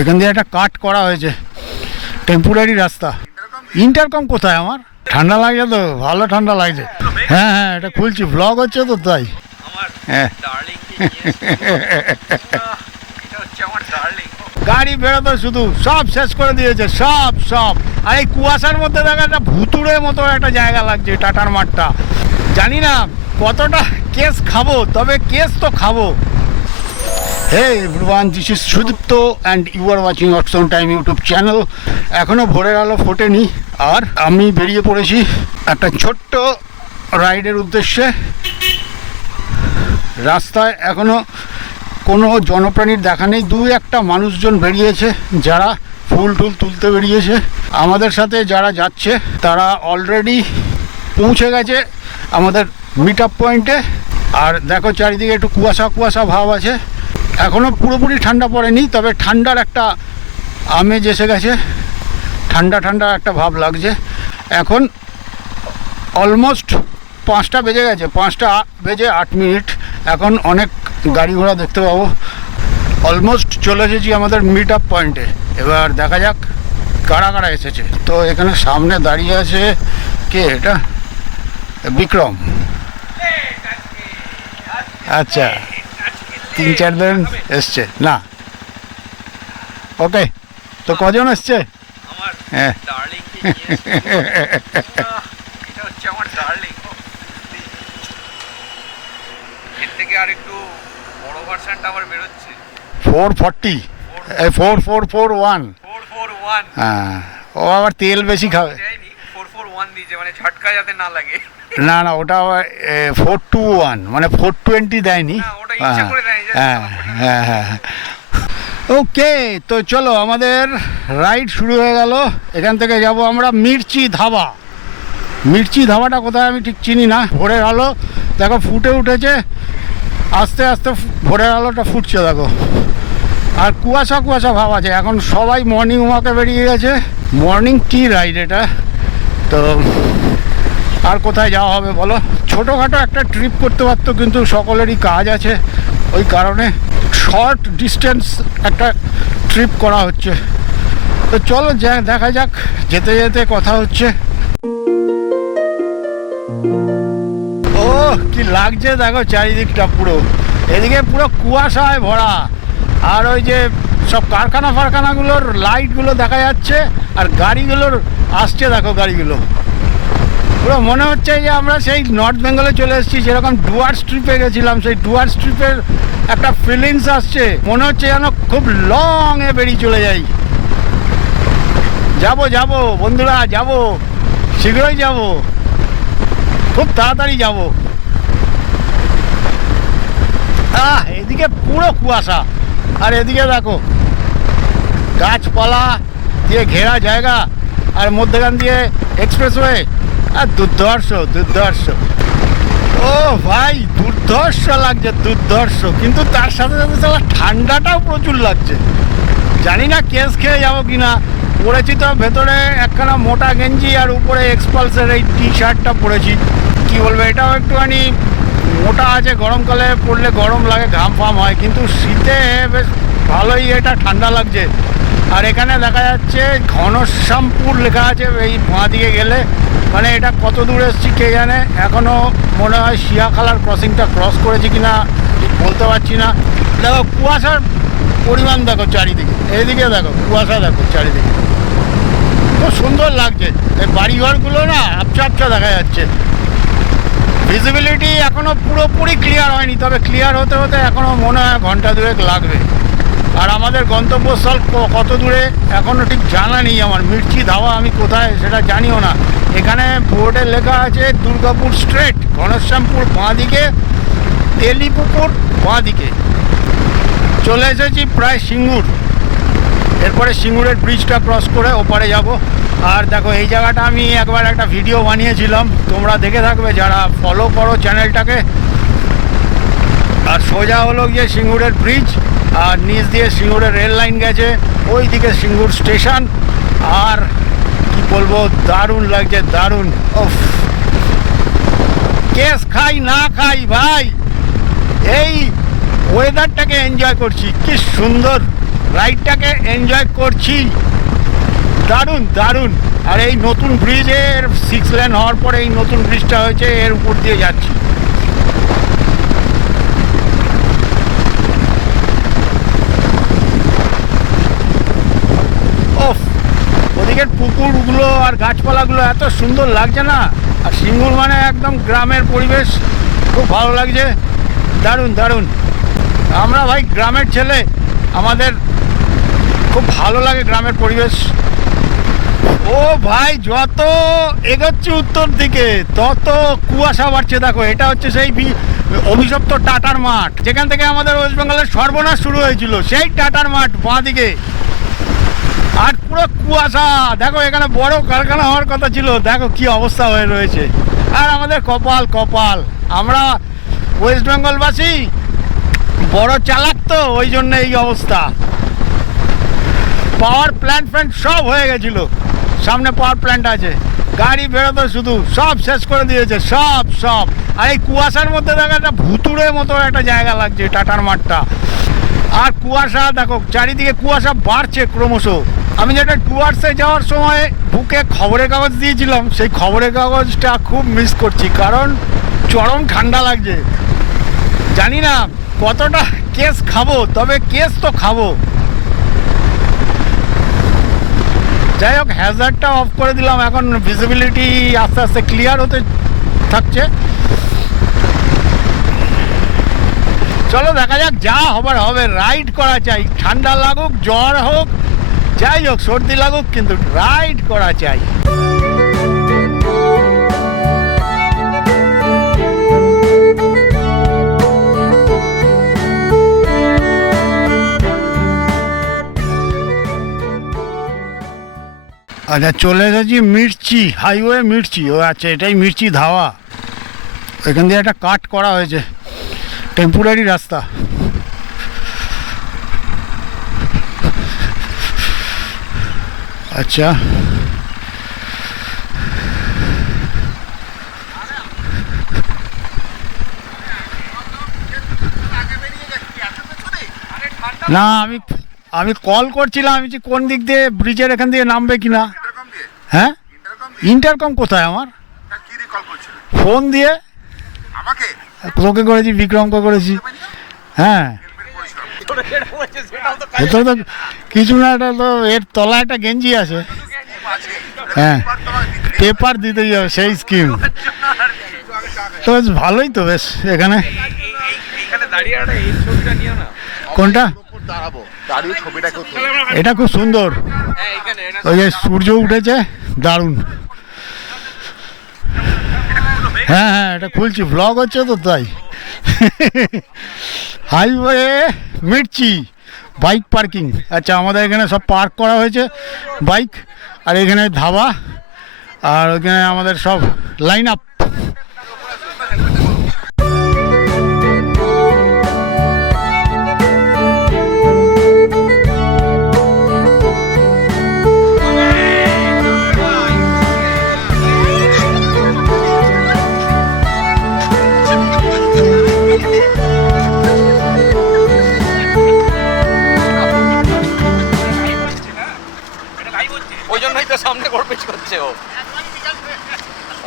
এখান দিয়ে একটা কাট করা হয়েছে, টেম্পোরারি রাস্তা। ইন্টারকম কোথায় আমার? ঠান্ডা লাগছে তো, ভালো ঠান্ডা লাগছে। হ্যাঁ হ্যাঁ, এটা খুলছি, ব্লগ হচ্ছে তো তাই। হ্যাঁ, গাড়ি বেরোতো শুধু, সব শেষ করে দিয়েছে, সব সব। আর এই কুয়াশার মধ্যে দেখা একটা ভুতুড়ের মতো একটা জায়গা লাগছে টাটার মাঠটা। জানি না কতটা কেস খাবো, তবে কেস তো খাবো। Hey everyone, this is Sudipto and you are watching Oxon Time YouTube channel. এখনো ভোরের আলো ফোটেনি আর আমি বেরিয়ে পড়েছি একটা ছোট্ট রাইডের উদ্দেশ্যে। রাস্তায় এখনো কোনো জনপ্রাণীর দেখা নেই, দুই একটা মানুষজন বেরিয়েছে যারা ফুল টুল তুলতে বেরিয়েছে। আমাদের সাথে যারা যাচ্ছে তারা অলরেডি পৌঁছে গেছে আমাদের মিট আপ পয়েন্টে। আর দেখো চারিদিকে একটু কুয়াশা কুয়াশা ভাব আছে, এখনও পুরোপুরি ঠান্ডা পড়েনি, তবে ঠান্ডার একটা আমেজ এসে গেছে, ঠান্ডা ঠান্ডা একটা ভাব লাগছে। এখন অলমোস্ট 5টা বেজে গেছে, 5টা বেজে 8 মিনিট। এখন অনেক গাড়ি ঘোড়া দেখতে পাবো। অলমোস্ট চলে এসেছি আমাদের মিট আপ পয়েন্টে। এবার দেখা যাক কারা কারা এসেছে। তো এখানে সামনে দাঁড়িয়ে আছে কে? এটা বিক্রম। আচ্ছা, 3-4 জন এসছে না? ওকে, তো কজন এসছে? হ্যাঁ, আর একটু বড় ভার্সনটা আবার বেরোচ্ছে 440, 4441। হ্যাঁ, ও আবার তেল বেশি খাবে। 441 দিয়েছে, মানে ঝটকা যাতে না লাগে। না না, ওটা আবার 421, মানে 420 দেয়নি। হ্যাঁ হ্যাঁ হ্যাঁ। ওকে, তো চলো আমাদের রাইড শুরু হয়ে গেল। এখান থেকে যাব আমরা মির্চি ধাবা। মির্চি ধাবাটা কোথায় আমি ঠিক চিনি না। ভোরের আলো দেখো ফুটে উঠেছে, আস্তে আস্তে ভোরের আলোটা ফুটছে দেখো। আর কুয়াশা কুয়াশা ভাব আছে। এখন সবাই মর্নিং ওয়াকে বেরিয়ে গেছে, মর্নিং টি রাইড এটা। তো আর কোথায় যাওয়া হবে বলো? ছোটোখাটো একটা ট্রিপ করতে পারতো, কিন্তু সকলেরই কাজ আছে, ওই কারণে শর্ট ডিস্টেন্স একটা ট্রিপ করা হচ্ছে। তো চলো দেখা যাক, যেতে যেতে কথা হচ্ছে। ও কি লাগছে দেখো চারিদিকটা, পুরো এদিকে পুরো কুয়াশায় ভরা। আর ওই যে সব কারখানা ফারখানাগুলোর লাইটগুলো দেখা যাচ্ছে, আর গাড়িগুলোর আসছে দেখো, গাড়িগুলো পুরো মনে হচ্ছে যে আমরা সেই নর্থ বেঙ্গলে চলে এসেছি, যেরকম ডুয়ার্স ট্রিপে গেছিলাম, সেই ডুয়ার্স ট্রিপের একটা ফিলিংস আসছে। মনে হচ্ছে যেন খুব লংয়ে বেরিয়ে চলে যাই। যাব যাব বন্ধুরা, যাব, শীঘ্রই যাব, খুব তাড়াতাড়ি যাব। এদিকে পুরো কুয়াশা, আর এদিকে দেখো গাছপালা দিয়ে ঘেরা জায়গা, আর মধ্যখান দিয়ে এক্সপ্রেসওয়ে। আর দুর্ধর্ষ দুর্ধর্ষ, ও ভাই দুর্ধর্ষ লাগছে, দুর্ধর্ষ। কিন্তু তার সাথে সাথে সাথে ঠান্ডাটাও প্রচুর লাগছে। জানি না কেস খেয়ে যাবো কিনা। পরেছি তো ভেতরে একখানা মোটা গেঞ্জি, আর উপরে এক্সপালসের এই টি শার্টটা পরেছি। কি বলবো, এটাও একটুখানি মোটা আছে, গরমকালে পরলে গরম লাগে, ঘাম ফাম হয়, কিন্তু শীতে বেশ ভালোই এটা ঠান্ডা লাগছে। আর এখানে দেখা যাচ্ছে ঘনশ্যামপুর লেখা আছে এই বাঁ দিকে গেলে, মানে এটা কত দূর এসেছি কে জানে। এখনও মনে হয় শিয়াখালার ক্রসিংটা ক্রস করেছি কিনা ঠিক বলতে পারছি না। দেখো কুয়াশার পরিমাণ দেখো চারিদিকে, এইদিকে দেখো কুয়াশা দেখো চারিদিকে, খুব সুন্দর লাগছে। এই বাড়িঘরগুলো না আবছা আবছা দেখা যাচ্ছে। ভিজিবিলিটি এখনও পুরোপুরি ক্লিয়ার হয়নি, তবে ক্লিয়ার হতে হতে এখনও মনে হয় ঘন্টা দুয়েক লাগবে। আর আমাদের গন্তব্যস্থল কত দূরে এখনও ঠিক জানা নেই আমার। মির্চি ধাবা আমি কোথায় সেটা জানিও না। এখানে বোর্ডে লেখা আছে দুর্গাপুর স্ট্রেট, ঘনশ্যামপুর বাঁ দিকে, তেলিপুকুর বাঁ দিকে। চলে এসেছি প্রায় সিঙ্গুর। এরপরে সিঙ্গুরের ব্রিজটা ক্রস করে ওপারে যাব। আর দেখো এই জায়গাটা আমি একবার একটা ভিডিও বানিয়েছিলাম, তোমরা দেখে থাকবে যারা ফলো করো চ্যানেলটাকে। আর সোজা হলো গিয়ে সিঙ্গুরের ব্রিজ, আর নিচ দিয়ে সিঙ্গুরের রেল লাইন গেছে, ওই দিকে সিঙ্গুর স্টেশন। আর কি বলবো, দারুণ লাগছে, দারুণ। ওফ, কেস খাই না খাই ভাই, এই ওয়েদারটাকে এনজয় করছি। কি সুন্দর রাইডটাকে এনজয় করছি। দারুণ দারুণ। আর এই নতুন ব্রিজের 6 লেন হওয়ার পরে এই নতুন ব্রিজটা হয়েছে, এর উপর দিয়ে যাচ্ছি। ওফ, ওদিকের পুকুরগুলো আর গাছপালাগুলো এত সুন্দর লাগছে না। আর সিঙ্গুর মানে একদম গ্রামের পরিবেশ, খুব ভালো লাগছে। দারুণ দারুণ। আমরা ভাই গ্রামের ছেলে, আমাদের খুব ভালো লাগে গ্রামের পরিবেশ। ও ভাই, যত এগোচ্ছি উত্তর দিকে তত কুয়াশা বাড়ছে। দেখো, এটা হচ্ছে সেই অভিশপ্ত টাটার মাঠ, যেখান থেকে আমাদের ওয়েস্ট বেঙ্গলের সর্বনাশ শুরু হয়েছিল। সেই টাটার মাঠ বাঁ দিকে, আর পুরো কুয়াশা। দেখো, এখানে বড় কারখানা হওয়ার কথা ছিল, দেখো কি অবস্থা হয়ে রয়েছে। আর আমাদের কপাল কপাল, আমরা ওয়েস্ট বেঙ্গলবাসী বড় চালাক তো, ওই জন্য এই অবস্থা। পাওয়ার প্ল্যান্ট সব হয়ে গেছিল, সামনে পাওয়ার প্ল্যান্ট আছে, গাড়ি বেরোতো শুধু, সব শেষ করে দিয়েছে, সব সব। আর এই কুয়াশার মধ্যে দেখো একটা ভুতুড়ের মতো একটা জায়গা লাগছে টাটার মাঠটা। আর কুয়াশা দেখো, চারিদিকে কুয়াশা বাড়ছে ক্রমশ। আমি যেটা ডুয়ার্সে যাওয়ার সময় বুকে খবরের কাগজ দিয়েছিলাম, সেই খবরের কাগজটা খুব মিস করছি, কারণ চরম ঠান্ডা লাগছে। জানি না কতটা কেস খাবো, তবে কেস তো খাবো। যাই হোক, হ্যাজার্ডটা অফ করে দিলাম, এখন ভিজিবিলিটি আস্তে আস্তে ক্লিয়ার হতে থাকছে। চলো দেখা যাক, যা হবার হবে। রাইড করা চাই, ঠান্ডা লাগুক, জ্বর হোক, যাই হোক, সর্দি লাগুক, কিন্তু রাইড করা চাই। আচ্ছা, চলে এসেছি মির্চি হাইওয়ে, মির্চি। ও আচ্ছা, এটাই মির্চি ধাওয়া। এখান দিয়ে একটা কাট করা হয়েছে, টেম্পোরারি রাস্তা। আচ্ছা, না আমি কল করছিলাম, আমি যে কোন দিক দিয়ে ব্রিজের এখান দিয়ে নামবে কিনা। হ্যাঁ, ইন্টারকম কোথায় আমার? ফোন দিয়ে তোকে করেছি, বিক্রমকে করেছি। হ্যাঁ, ভেতরে তো কিছু না, এটা তো এর তলায় একটা গেঞ্জি আছে। হ্যাঁ, পেপার দিতে যাবে, সেই স্কিম তো বেশ ভালোই তো। বেশ, এখানে কোনটা? এটা খুব সুন্দর, ওই যে সূর্য উঠেছে, দারুণ। হ্যাঁ হ্যাঁ, এটা খুলছি, ব্লগ হচ্ছে তো তাই। Highway Mirchi, bike parking. আচ্ছা, আমাদের এখানে সব পার্ক করা হয়েছে বাইক, আর এখানে ধাবা, আর ওইখানে আমাদের সব লাইন আপ। সামনে ঘুরপিচ করছে ও,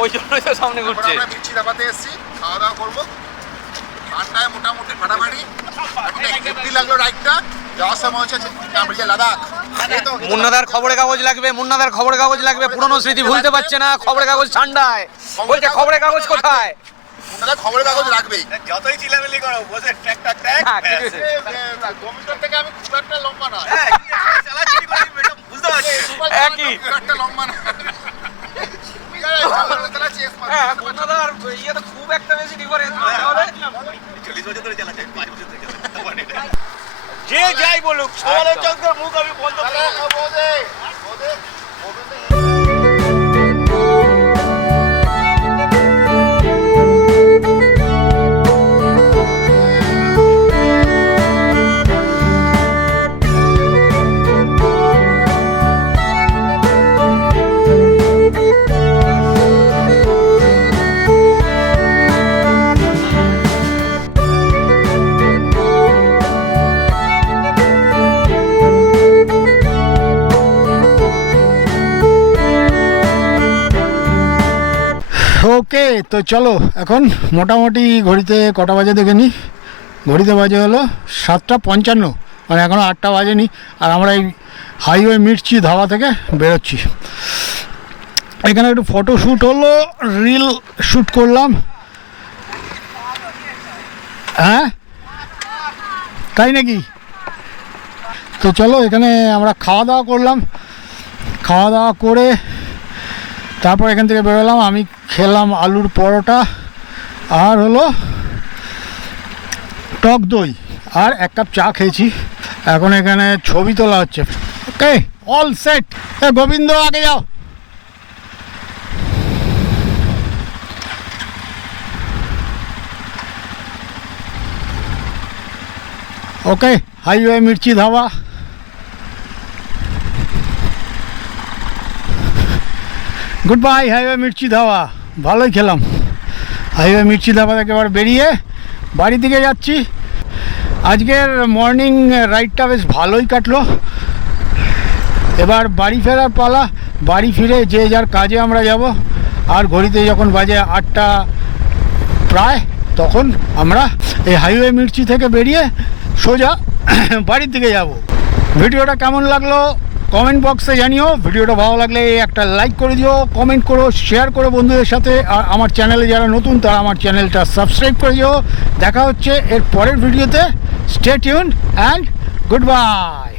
ওই জন্যই তো সামনে ঘুরছে। আমরা মির্চি দাবাতে এসেছি, খাওয়া দাওয়া করবো, ঠান্ডায় মোটামুটি ফাটাফাটি। হেভি লাগলো রাইডটা, যাওয়ার সময় হচ্ছে লাদাখ। মুন্নাদার খবরের কাগজ লাগবে, মুন্নাদার খবরের কাগজ লাগবে, পুরনো স্মৃতি ভুলতে পারছে না। খবরের কাগজ ঠান্ডায় বলছে, খবরের কাগজ কোথায়? মুন্নাদার খবরের কাগজ রাখবেই, যতই চিলামিলি করো বসে ট্যাক ট্যাক ট্যাক। গোবিন্দর থেকে আমি খুব একটা লম্বা না, চালাচিলি করে এটা বুঝতে পারছি একই খুব একটা লম্বা না। হ্যাঁ, মুন্নাদার ইয়ে তো খুব একটা বেশি ডিফারেন্স না, তাহলে 40 বছর ধরে চালাচ্ছে, 5 বছর ধরে চালাচ্ছে। যে যাই বলুক, সমালোচকদের মুখ আমি বন্ধ করব। ওকে, তো চলো এখন মোটামুটি ঘড়িতে কটা বাজে দেখে নিই। ঘড়িতে বাজে হলো 7:55, মানে এখনও 8টা বাজেনি। আর আমরা এই হাইওয়ে মির্চি ধাবা থেকে বেরোচ্ছি। এখানে একটু ফটো শ্যুট হলো, রিল শ্যুট করলাম। হ্যাঁ তাই নাকি? তো চলো, এখানে আমরা খাওয়া দাওয়া করলাম। খাওয়া দাওয়া করে তারপর এখান থেকে বেরোলাম। আমি খেলাম আলুর পরোটা আর হলো টক দই আর 1 কাপ চা খেয়েছি। এখন এখানে ছবি তোলা হচ্ছে। ওকে, অল সেট। গোবিন্দ আগে যাও। Okay, highway Mirchi Dhaba. Good bye highway Mirchi Dhaba. ভালোই খেলাম। হাইওয়ে মির্চি ধাবা থেকে এবার বেরিয়ে বাড়ি দিকে যাচ্ছি। আজকের মর্নিং রাইডটা বেশ ভালোই কাটলো। এবার বাড়ি ফেরার পালা। বাড়ি ফিরে যে যার কাজে আমরা যাব। আর ঘড়িতে যখন বাজে 8টা প্রায়, তখন আমরা এই হাইওয়ে মির্চি থেকে বেরিয়ে সোজা বাড়ির দিকে যাব। ভিডিওটা কেমন লাগলো কমেন্ট বক্সে জানিও। ভিডিওটা ভালো লাগলে একটা লাইক করে দিও, কমেন্ট করো, শেয়ার করো বন্ধুদের সাথে। আর আমার চ্যানেলে যারা নতুন তারা আমার চ্যানেলটা সাবস্ক্রাইব করে দিও। দেখা হচ্ছে এর পরের ভিডিওতে। Stay tuned and good bye.